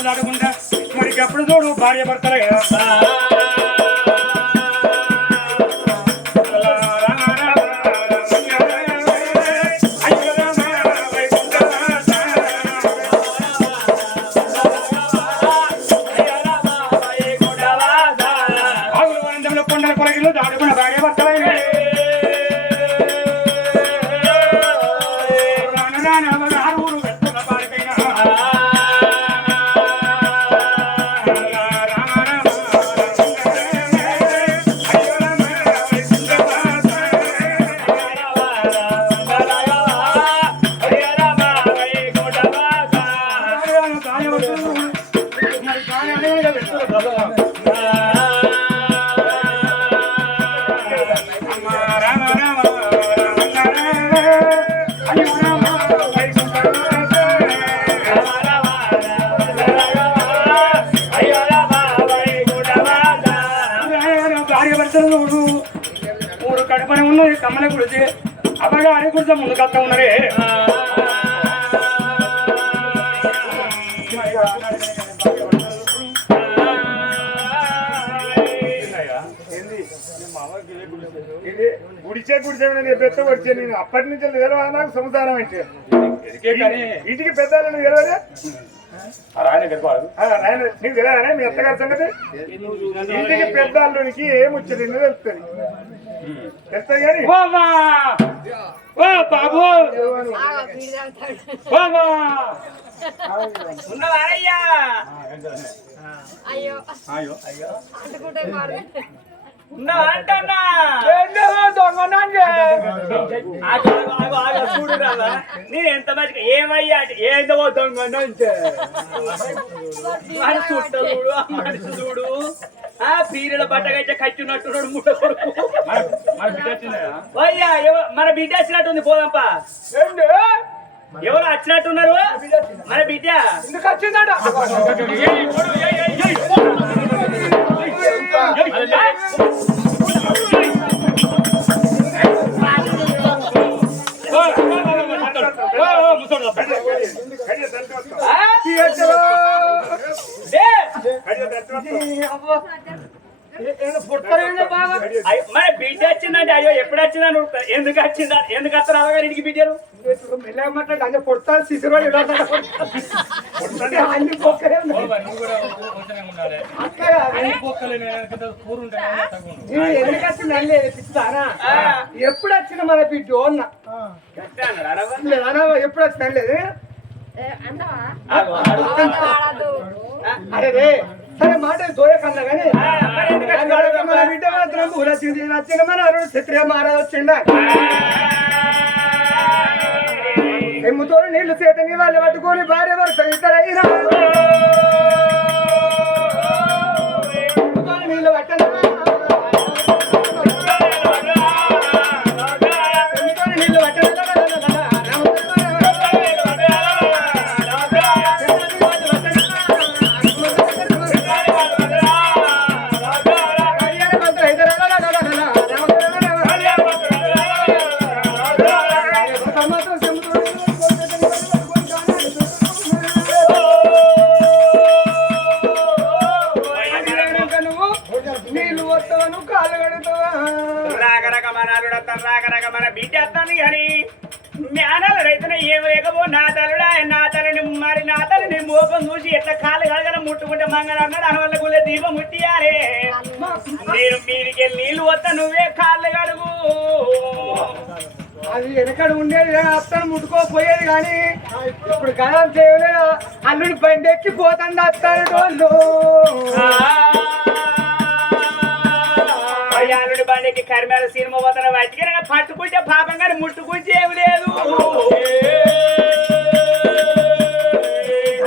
చూడలు మరి ఎప్పుడు చూడు భార్య భర్తలు కదా. కడపని ఉన్నది కమ్మల గుడిచి అబ్బాయి అరే గుడిచ ముందు కత్త ఉన్నరే. ఇది గుడిచే గుడిచే నేను పెద్ద వచ్చే నేను? అప్పటి నుంచి తెలియదు నాకు సంసారం అంటే. ఇంటికి పెద్దలు తెలియదు నాయన నీకు తెలియదా మీ అత్తగారి సంగతి? ఇంటికి పెద్దల్లోనికి ఏం వచ్చేది? తెలుస్తుంది. బాబా ఓ బాబు బాబా అయ్యో అయ్యో అందుకుంటే మారు నేను ఎంత మంచిగా ఏమయ్యా అంటే ఏదో దొంగ అంటే మనిషి చూడు ఆ మనిషి చూడు ఆ పీరియల బట్టగైతే కట్టున్నట్టున్నాడు ముట్ట కొడుకు అయ్యా మన బిడ్డ వచ్చినట్టుంది పోదంపా ఎవరు వచ్చినట్టున్నారు మన బిడ్డ ఎందుకు వచ్చిందట ఆ? మన వచ్చిందంటే అయ్యో ఎప్పుడు వచ్చిందని. ఎందుకు వచ్చిందా ఎందుకు వస్తారు అవగారు ఇంటికి పొడతాను శిశురు అన్ని పొక్కలే ఎందుకు వచ్చింది అల్లే. ఎప్పుడు వచ్చిన మన బిడ్డ అన్న ఎప్పుడు వచ్చిన లేదు అంటావా ఆగు, అడుగు. వాడదు అరే సరే మాట దోయ కన్నా కానీ? మన బిడ్డ మాత్రం వచ్చింది. వచ్చిన మన అరుడు క్షత్రియ మహారాజు వచ్చిండ? ఎమ్ముతో నీళ్ళు చేతని వాళ్ళు పట్టుకొని భార్య భర్త ఇద్దరైనా. ముట్టియారే. నేను మీరికి నీళ్ళు వస్తా నువ్వే కాళ్ళు కడుగు. అది వెనకడు ఉండేది అత్తను ముట్టుకోపోయేది కానీ ఇప్పుడు కాలం చేయలేదు అల్లుడి బండి ఎక్కి పోతుంది అత్తారు వాళ్ళు అల్లుడి బండికి కరిమేల సినిమా పోతున్న వాటికి పట్టుకుంటే పాపం కానీ ముట్టుకుంటే ఏమి లేదు.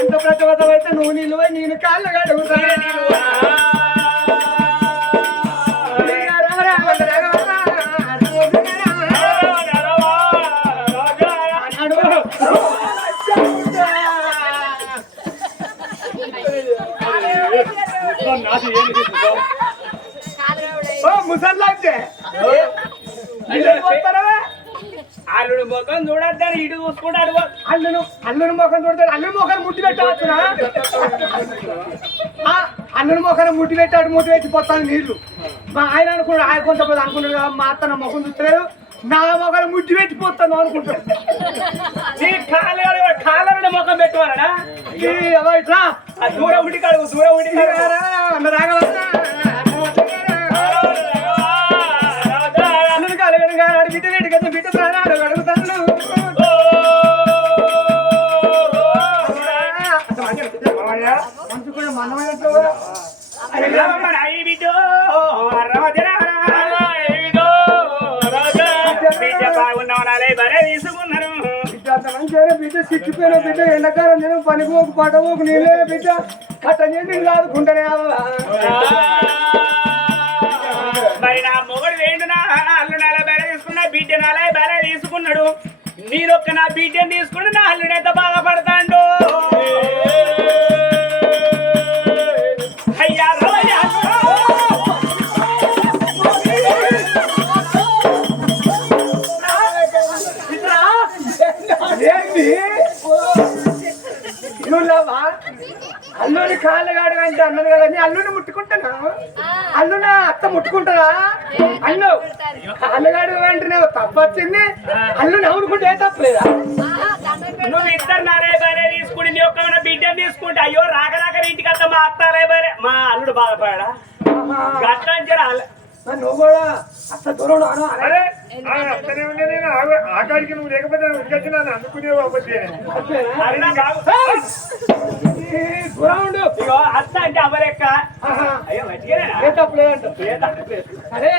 అంత ప్రతివతం అయితే నువ్వు నిలువ నేను కాళ్ళు కడుగుతాను చూసుకుంటాడు. అల్లును అల్లుని మొఖం చూడతాడు. అల్లుని మొఖాన్ని ముట్టి పెట్టవచ్చునా ఆ, అల్లుని మొఖాన్ని ముట్టి పెట్టాడు ముట్టి పెట్టి పోతాను నీళ్ళు. మా ఆయన అనుకున్నాడు ఆయన కొంతమంది అనుకున్నాడు కదా, మా అత్త నా మొఖం చూస్తలేదు. నా మొఖాన్ని ముట్టి పెట్టిపోతాను అనుకుంటాడు. నీ కాలు కాలరుడు ముఖం ఇట్లా దూరం ఉండి కాడు దూరం ఉండి అన్న రాగల బిడ్డ బాగున్నావునాలే బిడ్డ సిక్కిపోయిన బిడ్డ ఎండాకాలం నేను పనికి ఒక పట ఒక నీళ్ళే బిడ్డ కట్ట చేసి కాదుకుంటానే మరి నా మొగడు వేయండి నా అల్లు నాల బెర తీసుకున్నా బిడ్డ నాల బెర తీసుకున్నాడు. నేనొక్క నా బిడ్డను తీసుకుని నా అల్లుడు ఎంత బాధపడతాడు. అంటే అన్నది కదా నీ అల్లుని ముట్టుకుంటానా? అల్లున అత్త ముట్టుకుంటారా? అన్ను కాళ్ళగాడు వెంటనే తప్పు వచ్చింది. అల్లుని అవునుకుంటే ఏ తప్పలేదా నువ్వు ఇద్దరు నాలే బరే తీసుకుని నీ ఒక్క బిడ్డని తీసుకుంటే అయ్యో రాక రాక ఇంటికి వస్తా మా అత్తాలే బరే మా అల్లుడు బాధపడా గట్లంటే మరి నువ్వు కూడా దూరం అరే. ఉండే నేను. ఆకాడికి నువ్వు లేకపోతే దూరం ఉండు. ఇగో అత్త అంటే అమరెక్క. అయ్యో తప్పలేదంట. అరే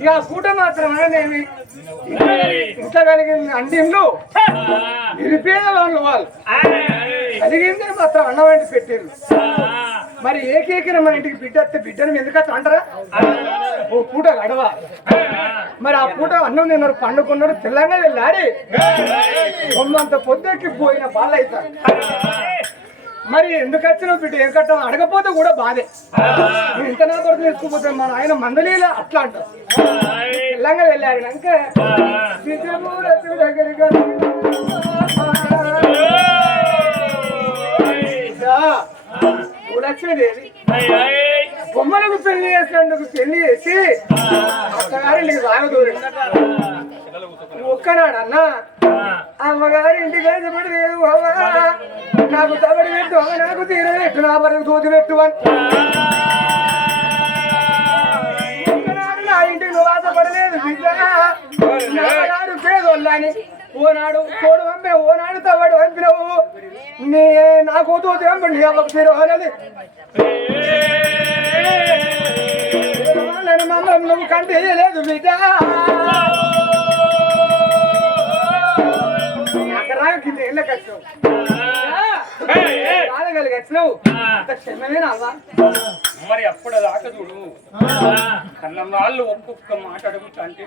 ఇక పూట మాత్రమే నేను? ఇంట్లో కలిగిన అండిన్లు నిరుపేద వాళ్ళు వాళ్ళు. కలిగింది మాత్రం అన్నం వంటి పెట్టారు మరి ఏకేకిన మన ఇంటికి బిడ్డ వస్తే బిడ్డను ఎందుకు అంటారా? ఓ పూట గడవ. మరి ఆ పూట అన్నం తిన్నారు పండుకున్నారు తెల్లంగా వెళ్ళారి బొమ్మంత పొద్దుకి పోయిన బాధ అవుతారు మరి ఎందుకు వచ్చినావు బిడ్డ? ఏం కట్టావు? అడగపోతే కూడా బాధే. ఇంత నా కొడుకు తీసుకుపోతే మన ఆయన మందలీల అట్లా అంటారు. తెల్లంగా వెళ్ళారు కనుక లక్ష్మీదేవి. బొమ్మలకు పెళ్ళి చేసినందుకు పెళ్ళి చేసి అత్తగారింటికి సాగదూరి. ఒక్కనాడు అన్న. అమ్మగారి ఇంటికి వెళ్ళబడి లేదు నాకు తబడి పెట్టు నాకు తీరబెట్టు నా బరువు దూది పెట్టు అని. ఒక్కనాడు నా ఇంటికి నువ్వు ఆశపడలేదు బిడ్డ. నాడు పేదోళ్ళని ఓనాడు కోడు పంపే ఓనాడు తవ్వడు పంపినవు నీ నా కూతురు పంపండి అవ్వకు తీరు అనేది. మమ్మల్ని నువ్వు కంటే లేదు బిడ్డ అక్కడ కింద కష్టం. క్షమమేనా అవ్వా మరి అప్పుడు దాకా చూడు. కన్న వాళ్ళు ఒక్కొక్క మాట అడుగుతా అంటే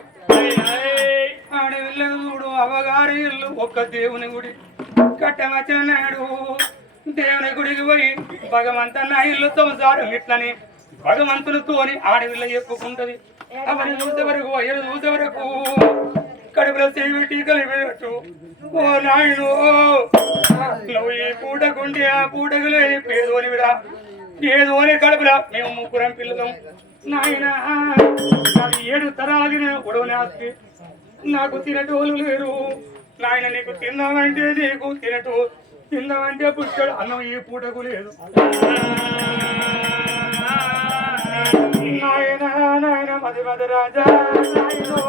ఆడవిల్ల చూడు అవగారి ఇల్లు ఒక్క దేవుని గుడి. కట్టమచ్చిన నాడు దేవుని గుడికి పోయి భగవంత నా ఇల్లు సంసారం ఇట్లని. భగవంతునితోని ఆడవిల్ల చెప్పుకుంటది. అవని చూసే వరకు ఎరు చూసే వరకు కడుపులో చేయి కలిపినట్టు ఓ నాయుడు నువ్వు ఈ పూటకుంటే ఆ పూటకు లేని పేదోనివిరా ఏదోనే కడుపురా మేము ముగ్గురం పిల్లలం. నాయన నాది ఏడు తరాలకి గొడవనే ఆస్తి నాకు తినటోలు లేరు. నాయన నీకు తిందామంటే నీకు తినటో తిందామంటే పుట్టాడు. అన్నం ఈ పూటకు లేదు. నాయన నాయన మది మది రాజా నాయనో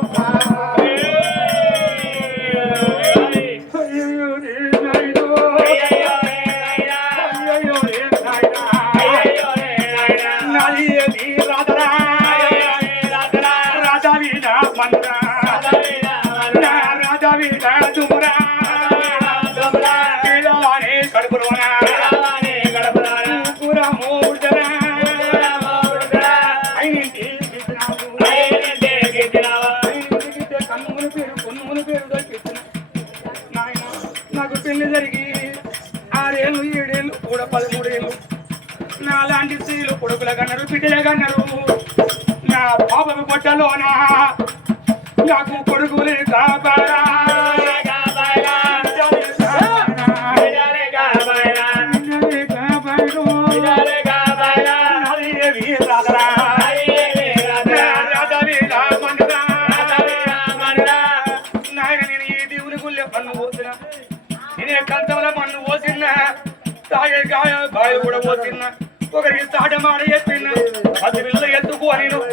స్త్రీలు బిడ్డలేగన్నారు నా పాప పొట్టలోనా? నాకు కొడుకులే కాపారా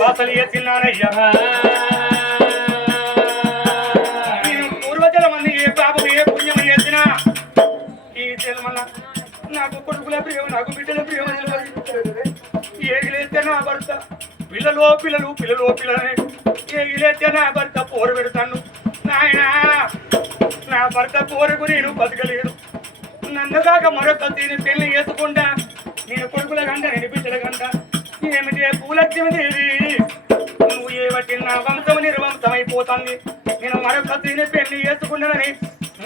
ఎత్తుకో నేను బాసలు ఎత్తిన్నానయ్యా ఏ పాపం ఏ పుణ్యం ఎత్తినా ఈ జన్మల నాకు కొడుకుల ప్రియం నాకు బిడ్డల ప్రియం ఏగిలేస్తే నా భర్త పిల్లలు పిల్లలు పిల్లలు పిల్లలే ఏగిలేస్తే నా భర్త పోరు పెడతాను నాయనా నా భర్త పోరుకు నేను బతకలేను. నన్ను కాక మరొక దీని పెళ్ళి చేసుకుంటా నేను కొడుకుల గంట నేను బిడ్డల గంట ఏమిటి? పూలక్ష్మి దేవి. పోతాంది. నేను మరొక దీని పెళ్ళి చేసుకున్నానని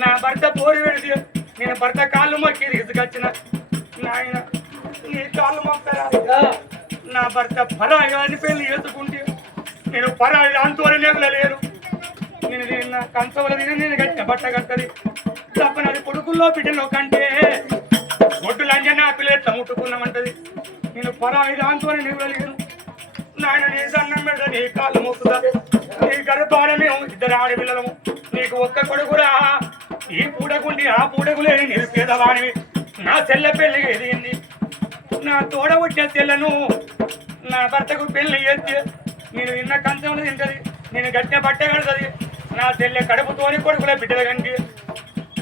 నా భర్త పోరు పెడితే నేను భర్త కాళ్ళు మొక్కి తీసుకొచ్చిన. నాయన నీ కాళ్ళు మొక్కరా నా భర్త పరాయిగాని పెళ్ళి చేసుకుంటే నేను పరాయి అంతవరకు లేరు నేను నిన్న కంచవల నేను గట్టిన బట్ట కట్టది. తప్పనది కొడుకుల్లో బిడ్డలో కంటే ఒడ్డు లంజన ఆ ఎట్లా ముట్టుకున్నామంటది. నేను పరాయి దాంతో లేరు నాయన నీ సన్నం పెడతా నీ కాళ్ళు మొక్కుతా గర్భాన మేము ఇద్దరు ఆడపిల్లలము నీకు ఒక్క కొడుకురా. ఈ పూడకుండి ఆ పూడకులేని నిరుపేదవాణివి నా చెల్లె పెళ్ళి ఎదిగింది నా తోడ వచ్చిన చెల్లెను నా భర్తకు పెళ్ళి చేస్తే నేను నిన్న కంచంలో తింటది నేను గట్టిన బట్ట కడుతుంది. నా చెల్లె కడుపుతోని కొడుకుల బిడ్డల కంటి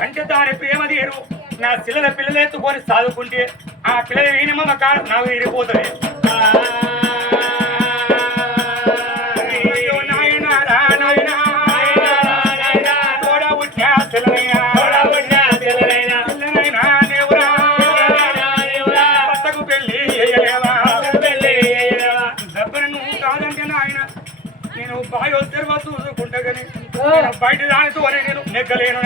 అంటే దాని ప్రేమ తీరు. నా పిల్లల పిల్లలు ఎత్తుకొని సాదుకుంటే ఆ పిల్లల వీని మమకారం నాకు తీరిపోతుంది బయట దానితో నేను నెగ్గలేను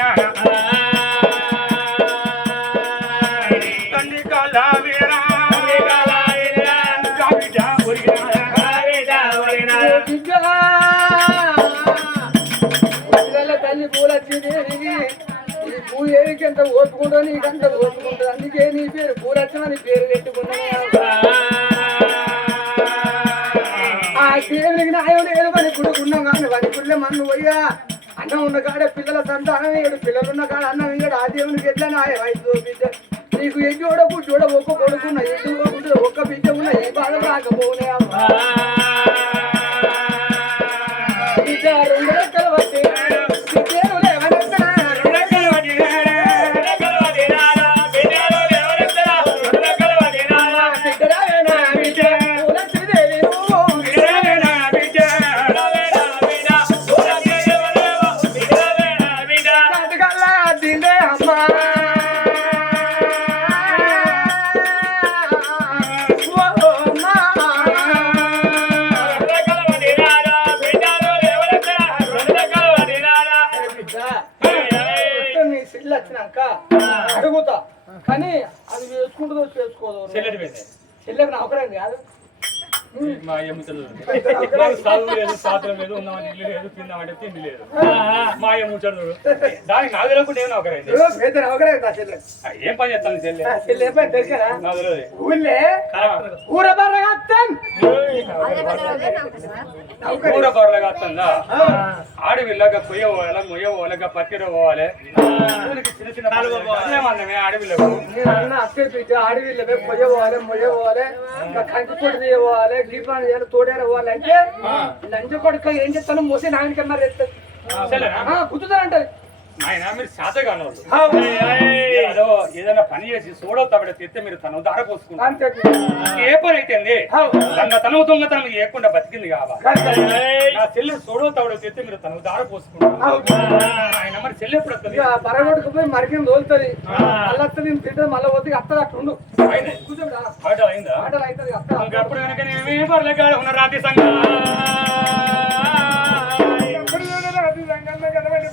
తండ్రి కాళ్ళ వీరా. తల్లి పూలచ్చింది ఈ పూ ఏరికి ఎంత ఓపుకుంటా నీకంత ఓపుకుంటుంది. అందుకే నీ పేరు పూలచ్చిన నీ పేరు పెట్టుకున్నా మరి కుడుకున్నాం కానీ పుల్ల మన్ను పోయిగా అన్నం ఉన్న కాడ పిల్లల సంతానం ఏడు పిల్లలు ఉన్న కాడ అన్నం ఇయ్యడు. ఆ దేవునికి ఎట్లా న్యాయం అయితే బిడ్డ. నీకు ఎన్నోడ పుట్టోడ ఒక్క కొడుకున్న పుట్టిన ఒక్క బిడ్డ ఉన్న ఏ బాధ రాకపోనే అమ్మా. బిడ్డ రెండు రెక్కల వస్తే అడుగుతా. కానీ అది వేసుకుంటుందో చేసుకోదో. చెల్లెకి నా ఒకరే కాదు మా అయ్యమ్మ చదువు మాకు చదువు లేదు శాస్త్రం లేదు ఉన్నామని ఇల్లు లేదు తిందామంటే తిండి లేదు. మా అయ్యమ్మ చదువు దానికి నాకు తెలియకుండా ఏమన్నా ఒకరైంది పెద్ద ఒకరే కదా చెల్లె ఏం పని చేస్తాను చెల్లె ఊళ్ళే ఊర బర్రగా వస్తుందా ఆడవిల్లగా పొయ్య పోవాలి మొయ్య పోవాలి పత్తిర పోవాలి? చిన్న చిన్న అదేమన్నమే ఆడవిల్లకు నేను అన్న అత్తే బిడ్డ అడవిలో పొయ్య పోవాలి మొయ్య పోవాలి ఇంకా కంటి పొడి తీయవాలి దీపాన్ని చేయాలి తోడేర పోవాలి అంటే లంచ కొడుకు ఏం చేస్తాను మోసి సరేనా? కుదుతారంటది ఆయన మీరు శాతగాను ఏదో ఏదైనా పని చేసి సోడో తబడ తెస్తే మీరు తన దార పోసుకుంటారు అంతే బిడ్డ. ఏ పని అయితే దొంగతనం దొంగతనం చేయకుండా బతికింది కావాలి నా చెల్లి సోడో తవడ తెస్తే మీరు తన దార పోసుకుంటారు ఆయన మరి చెల్లి ఎప్పుడు వస్తుంది ఇక బరగొట్టుకు పోయి మరికిన తోలుతుంది. మళ్ళీ వస్తుంది తింటుంది మళ్ళీ పోతే అత్తది అట్లా ఉండు. అయింది? ఆటలు అవుతుంది అత్త ఇంకప్పుడు కనుక నేనే పర్లేక ఉన్న రాత్రి సంఘం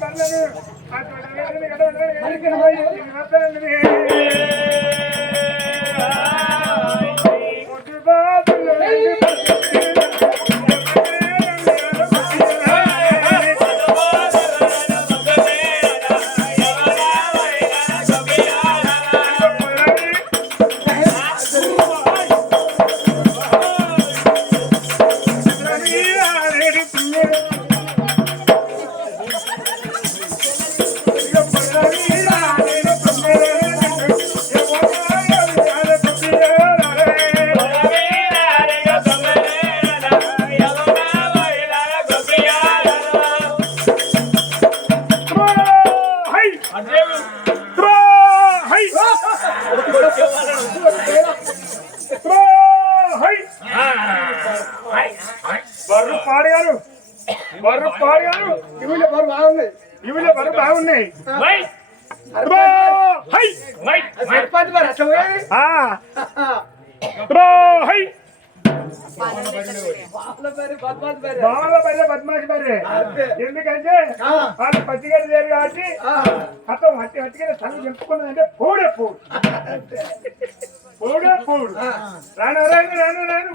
పర్లేదు ఆ బర్రు ఇవి బరువు బాగుంది ఇవిలో బర్రు బాగున్నాయి. అబ్బో, హై! వై సర్పంచ్ మరి బర్రె బర్రె. ఎందుకంటే ఆ. వాళ్ళు పచ్చిగడ్డ లేరు కాబట్టి అతను హట్టి హట్టిగా తను చెప్పుకున్నదంటే పూడే పూడు. పూడే పూడు. రాను రాను రాను రాను